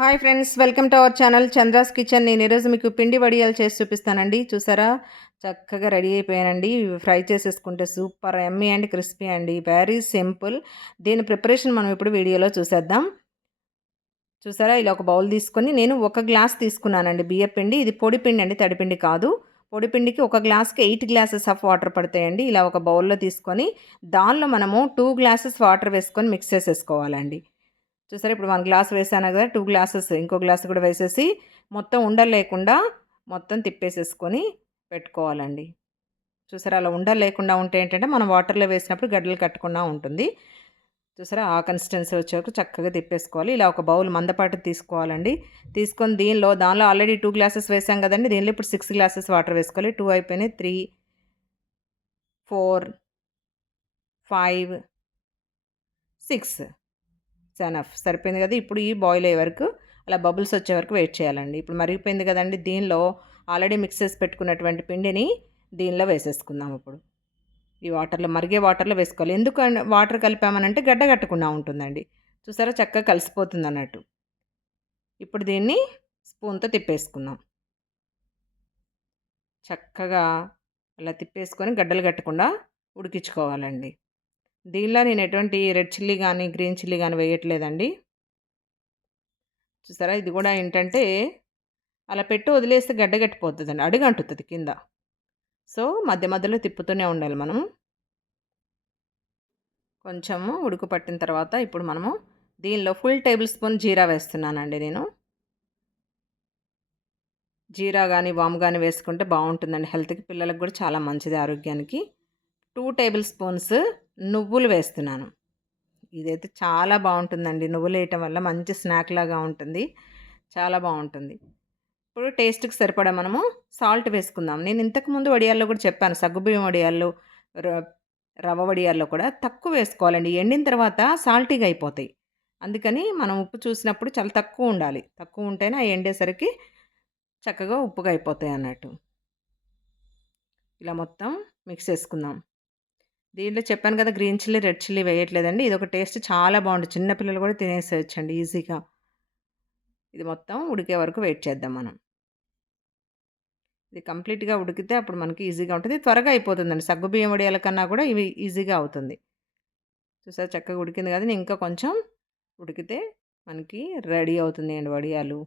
Hi friends welcome to our channel Chandra's kitchen నేను ఈరోజు మీకు పిండి వడియాలు చేసి చూపిస్తానండి. చూసారా? చక్కగా రెడీ అయిపోయానండి. ఫ్రై చేసేసుకుంటే సూపర్ ఎమ్మీ అండ్ క్రిస్పీ అండి. వెరీ సింపుల్ దీని ప్రిపరేషన్ మనం ఇప్పుడు వీడియోలో చూసేద్దాం. చూసారా? ఇలా ఒక బౌల్ తీసుకొని నేను ఒక గ్లాస్ తీసుకున్నానండి బియ్య పిండి. ఇది పొడి పిండి అండి తడిపిండి కాదు. పొడి పిండికి ఒక గ్లాస్కి ఎయిట్ గ్లాసెస్ ఆఫ్ వాటర్ పడతాయండి. ఇలా ఒక బౌల్లో తీసుకొని దానిలో మనము టూ గ్లాసెస్ వాటర్ వేసుకొని మిక్స్ చేసేసుకోవాలండి. చూసారా? ఇప్పుడు వన్ గ్లాస్ వేసాను కదా? టూ గ్లాసెస్ ఇంకో గ్లాస్ కూడా వేసేసి మొత్తం ఉండలు లేకుండా మొత్తం తిప్పేసేసుకొని పెట్టుకోవాలండి. చూసారా? అలా ఉండలు లేకుండా ఉంటే ఏంటంటే మనం వాటర్లో వేసినప్పుడు గడ్డలు కట్టకుండా ఉంటుంది. చూసారా? ఆ కన్సిస్టెన్సీ వచ్చేవరకు చక్కగా తిప్పేసుకోవాలి. ఇలా ఒక బౌల్ మందపాటు తీసుకోవాలండి. తీసుకొని దీనిలో దానిలో ఆల్రెడీ టూ గ్లాసెస్ వేసాం కదండి. దీనిలో ఇప్పుడు సిక్స్ గ్లాసెస్ వాటర్ వేసుకోవాలి. టూ అయిపోయినాయి. త్రీ ఫోర్ ఫైవ్ సిక్స్ సెనఫ్ సరిపోయింది కదా? ఇప్పుడు ఈ బాయిల్ అయ్యే వరకు అలా బబుల్స్ వచ్చే వరకు వెయిట్ చేయాలండి. ఇప్పుడు మరిగిపోయింది కదండి దీనిలో ఆల్రెడీ మిక్స్ చేసి పెట్టుకున్నటువంటి పిండిని దీనిలో వేసేసుకుందాం ఇప్పుడు. ఈ వాటర్లో మరిగే వాటర్లో వేసుకోవాలి. ఎందుకు వాటర్ కలిపామనంటే గడ్డ కట్టకుండా ఉంటుందండి. చూసారా? చక్కగా కలిసిపోతుంది అన్నట్టు. ఇప్పుడు దీన్ని స్పూన్తో తిప్పేసుకుందాం. చక్కగా అలా తిప్పేసుకొని గడ్డలు కట్టకుండా ఉడికించుకోవాలండి. దీనిలో నేను ఎటువంటి రెడ్ చిల్లీ కానీ గ్రీన్ చిల్లీ కానీ వేయట్లేదండి. చూసారా? ఇది కూడా ఏంటంటే అలా పెట్టి వదిలేస్తే గడ్డ గట్టిపోతుందండి. అడుగు అంటుతుంది కింద. సో మధ్య మధ్యలో తిప్పుతూనే ఉండాలి మనం. కొంచెము ఉడుకు పట్టిన తర్వాత ఇప్పుడు మనము దీనిలో ఫుల్ టేబుల్ స్పూన్ జీరా వేస్తున్నానండి నేను. జీరా కానీ వాము కానీ వేసుకుంటే బాగుంటుందండి. హెల్త్కి పిల్లలకు కూడా చాలా మంచిది ఆరోగ్యానికి. టూ టేబుల్ స్పూన్స్ నువ్వులు వేస్తున్నాను. ఇదైతే చాలా బాగుంటుందండి. నువ్వులు వేయటం వల్ల మంచి స్నాక్ లాగా ఉంటుంది. చాలా బాగుంటుంది. ఇప్పుడు టేస్ట్కి సరిపడా మనము సాల్ట్ వేసుకుందాం. నేను ఇంతకుముందు వడియాల్లో కూడా చెప్పాను. సగ్గుబియ్యం వడియాల్లో రవ్వ వడియాల్లో కూడా తక్కువ వేసుకోవాలండి. ఎండిన తర్వాత సాల్టీగా అయిపోతాయి. అందుకని మనం ఉప్పు చూసినప్పుడు చాలా తక్కువ ఉండాలి. తక్కువ ఉంటేనే ఆ ఎండేసరికి చక్కగా ఉప్పుగా అయిపోతాయి అన్నట్టు. ఇలా మొత్తం మిక్స్ చేసుకుందాం. దీంట్లో చెప్పాను కదా గ్రీన్ చిల్లీ రెడ్ చిల్లీ వేయట్లేదండి. ఇది ఒక టేస్ట్ చాలా బాగుంటుంది. చిన్నపిల్లలు కూడా తినేసేయచ్చండి ఈజీగా. ఇది మొత్తం ఉడికే వరకు వెయిట్ చేద్దాం మనం. ఇది కంప్లీట్గా ఉడికితే అప్పుడు మనకి ఈజీగా ఉంటుంది. త్వరగా అయిపోతుందండి. సగ్గుబియ్యం వడియాల కన్నా కూడా ఇవి ఈజీగా అవుతుంది. చూసారు చక్కగా ఉడికింది కదా ఇంకా కొంచెం ఉడికితే మనకి రెడీ అవుతుంది అండి వడియాలు.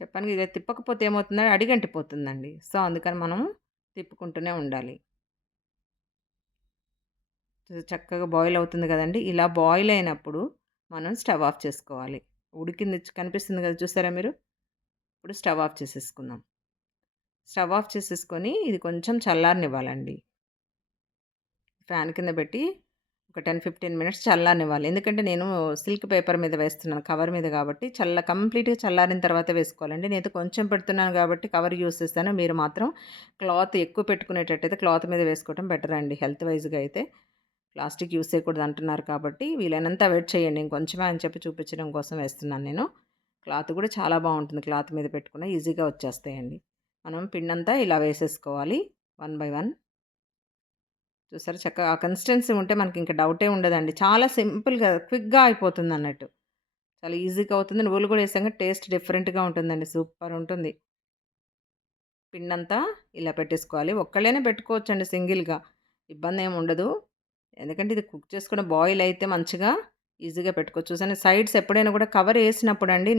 చెప్పాను ఇది తిప్పకపోతే ఏమవుతుందంటే అడిగంటిపోతుందండి. సో అందుకని మనం తిప్పుకుంటూనే ఉండాలి. చక్కగా బాయిల్ అవుతుంది కదండి. ఇలా బాయిల్ అయినప్పుడు మనం స్టవ్ ఆఫ్ చేసుకోవాలి. ఉడికింది కనిపిస్తుంది కదా చూసారా మీరు? ఇప్పుడు స్టవ్ ఆఫ్ చేసేసుకుందాం. స్టవ్ ఆఫ్ చేసేసుకొని ఇది కొంచెం చల్లారనివ్వాలండి. ఫ్యాన్ కింద పెట్టి ఒక టెన్ ఫిఫ్టీన్ మినిట్స్ చల్లనివ్వాలి ఎందుకంటే నేను సిల్క్ పేపర్ మీద వేస్తున్నాను కవర్ మీద కాబట్టి చల్ల కంప్లీట్గా చల్లారిన తర్వాత వేసుకోవాలండి. నేను కొంచెం పెడుతున్నాను కాబట్టి కవర్ యూస్ చేస్తాను. మీరు మాత్రం క్లాత్ ఎక్కువ పెట్టుకునేటట్టయితే క్లాత్ మీద వేసుకోవడం బెటర్ అండి హెల్త్ వైజ్గా అయితే. ప్లాస్టిక్ యూస్ చేయకూడదు అంటున్నారు కాబట్టి వీలైనంత అవాయిడ్ చేయండి. ఇంకొంచెమే అని చెప్పి చూపించడం కోసం వేస్తున్నాను నేను. క్లాత్ కూడా చాలా బాగుంటుంది క్లాత్ మీద పెట్టుకున్న ఈజీగా వచ్చేస్తాయండి. మనం పిండంతా ఇలా వేసేసుకోవాలి వన్ బై వన్. చూసారు? చక్కగా కన్సిస్టెన్సీ ఉంటే మనకి ఇంకా డౌటే ఉండదండి. చాలా సింపుల్గా క్విక్గా అయిపోతుంది అన్నట్టు. చాలా ఈజీగా అవుతుంది. నువ్వులు కూడా వేసాక టేస్ట్ డిఫరెంట్గా ఉంటుందండి. సూపర్ ఉంటుంది. పిండంతా ఇలా పెట్టేసుకోవాలి. ఒక్కళ్ళైనా పెట్టుకోవచ్చండి సింగిల్గా. ఇబ్బంది ఏమి ఉండదు. ఎందుకంటే ఇది కుక్ చేసుకున్న బాయిల్ అయితే మంచిగా ఈజీగా పెట్టుకోవచ్చు. చూసాను సైడ్స్ ఎప్పుడైనా కూడా కవర్ వేసినప్పుడు అండి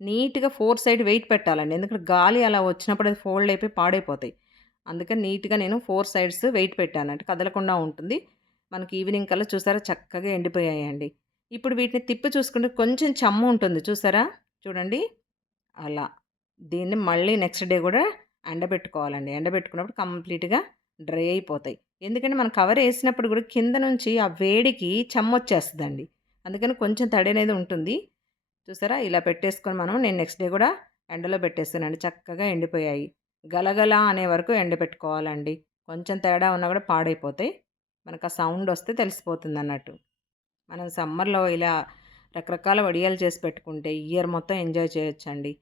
నీట్గా ఫోర్ సైడ్ వెయిట్ పెట్టాలండి. ఎందుకంటే గాలి అలా వచ్చినప్పుడు అది ఫోల్డ్ అయిపోయి పాడైపోతాయి. అందుకని నీట్గా నేను ఫోర్ సైడ్స్ వెయిట్ పెట్టాను. అంటే కదలకుండా ఉంటుంది. మనకి ఈవినింగ్ కల్లా చూసారా చక్కగా ఎండిపోయాయండి. ఇప్పుడు వీటిని తిప్పి చూసుకుంటే కొంచెం చమ్ము ఉంటుంది. చూసారా? చూడండి. అలా. దీన్ని మళ్ళీ నెక్స్ట్ డే కూడా ఎండబెట్టుకోవాలండి. ఎండబెట్టుకున్నప్పుడు కంప్లీట్గా డ్రై అయిపోతాయి. ఎందుకంటే మనం కవర్ వేసినప్పుడు కూడా కింద నుంచి ఆ వేడికి చెమ్మొచ్చేస్తుందండి అందుకని కొంచెం తడి అనేది ఉంటుంది. చూసారా? ఇలా పెట్టేసుకొని మనం నేను నెక్స్ట్ డే కూడా ఎండలో పెట్టేస్తానండి. చక్కగా ఎండిపోయాయి. గలగల అనే వరకు ఎండబెట్టుకోవాలండి. కొంచెం తేడా ఉన్నా కూడా పాడైపోతాయి మనకు ఆ సౌండ్ వస్తే తెలిసిపోతుంది అన్నట్టు మనం సమ్మర్లో ఇలా రకరకాల వడియాలు చేసి పెట్టుకుంటే ఇయర్ మొత్తం ఎంజాయ్ చేయొచ్చండి.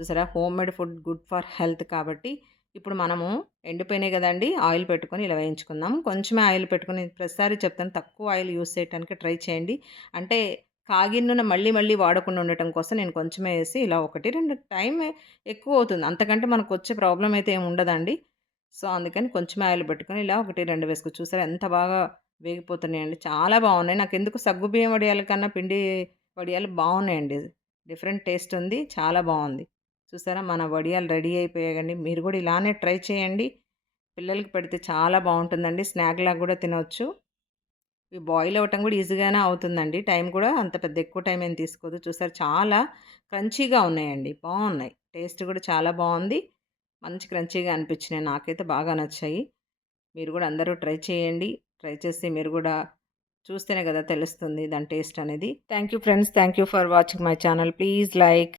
చూసారా? Homemade food good for health కాబట్టి ఇప్పుడు మనము ఎండిపోయినాయి కదండి ఆయిల్ పెట్టుకొని ఇలా వేయించుకుందాం. కొంచెమే ఆయిల్ పెట్టుకుని ప్రతిసారి చెప్తాను తక్కువ ఆయిల్ యూస్ చేయడానికి ట్రై చేయండి. అంటే కాగిన మళ్ళీ మళ్ళీ వాడకుండా ఉండటం కోసం నేను కొంచెమే వేసి ఇలా ఒకటి రెండు టైం ఎక్కువ అవుతుంది. అంతకంటే మనకు వచ్చే ప్రాబ్లం అయితే ఏమి ఉండదండి. సో అందుకని కొంచెం ఆయిల్ పెట్టుకొని ఇలా ఒకటి రెండు వేసుకో చూసారా ఎంత బాగా వేగిపోతున్నాయండి. చాలా బాగున్నాయి. నాకు ఎందుకు సగ్గు బియ్యం వడియాల కన్నా పిండి వడియాలు బాగున్నాయండి. డిఫరెంట్ టేస్ట్ ఉంది. చాలా బాగుంది. చూసారా మన వడియాలు రెడీ అయిపోయాయండి మీరు కూడా ఇలానే ట్రై చేయండి. పిల్లలకి పెడితే చాలా బాగుంటుందండి. స్నాక్ లాగా కూడా తినవచ్చు ఇవి బాయిల్ అవ్వటం కూడా ఈజీగానే అవుతుందండి. టైం కూడా అంత పెద్ద ఎక్కువ టైం ఏం తీసుకోదు. చూసారు చాలా క్రంచీగా ఉన్నాయండి. బాగున్నాయి. టేస్ట్ కూడా చాలా బాగుంది. మంచి క్రంచీగా అనిపించినాయి. నాకైతే బాగా నచ్చాయి. మీరు కూడా అందరూ ట్రై చేయండి. ట్రై చేసి మీరు కూడా చూస్తేనే కదా తెలుస్తుంది దాని టేస్ట్ అనేది. Thank you friends. Thank you for watching my channel. Please like.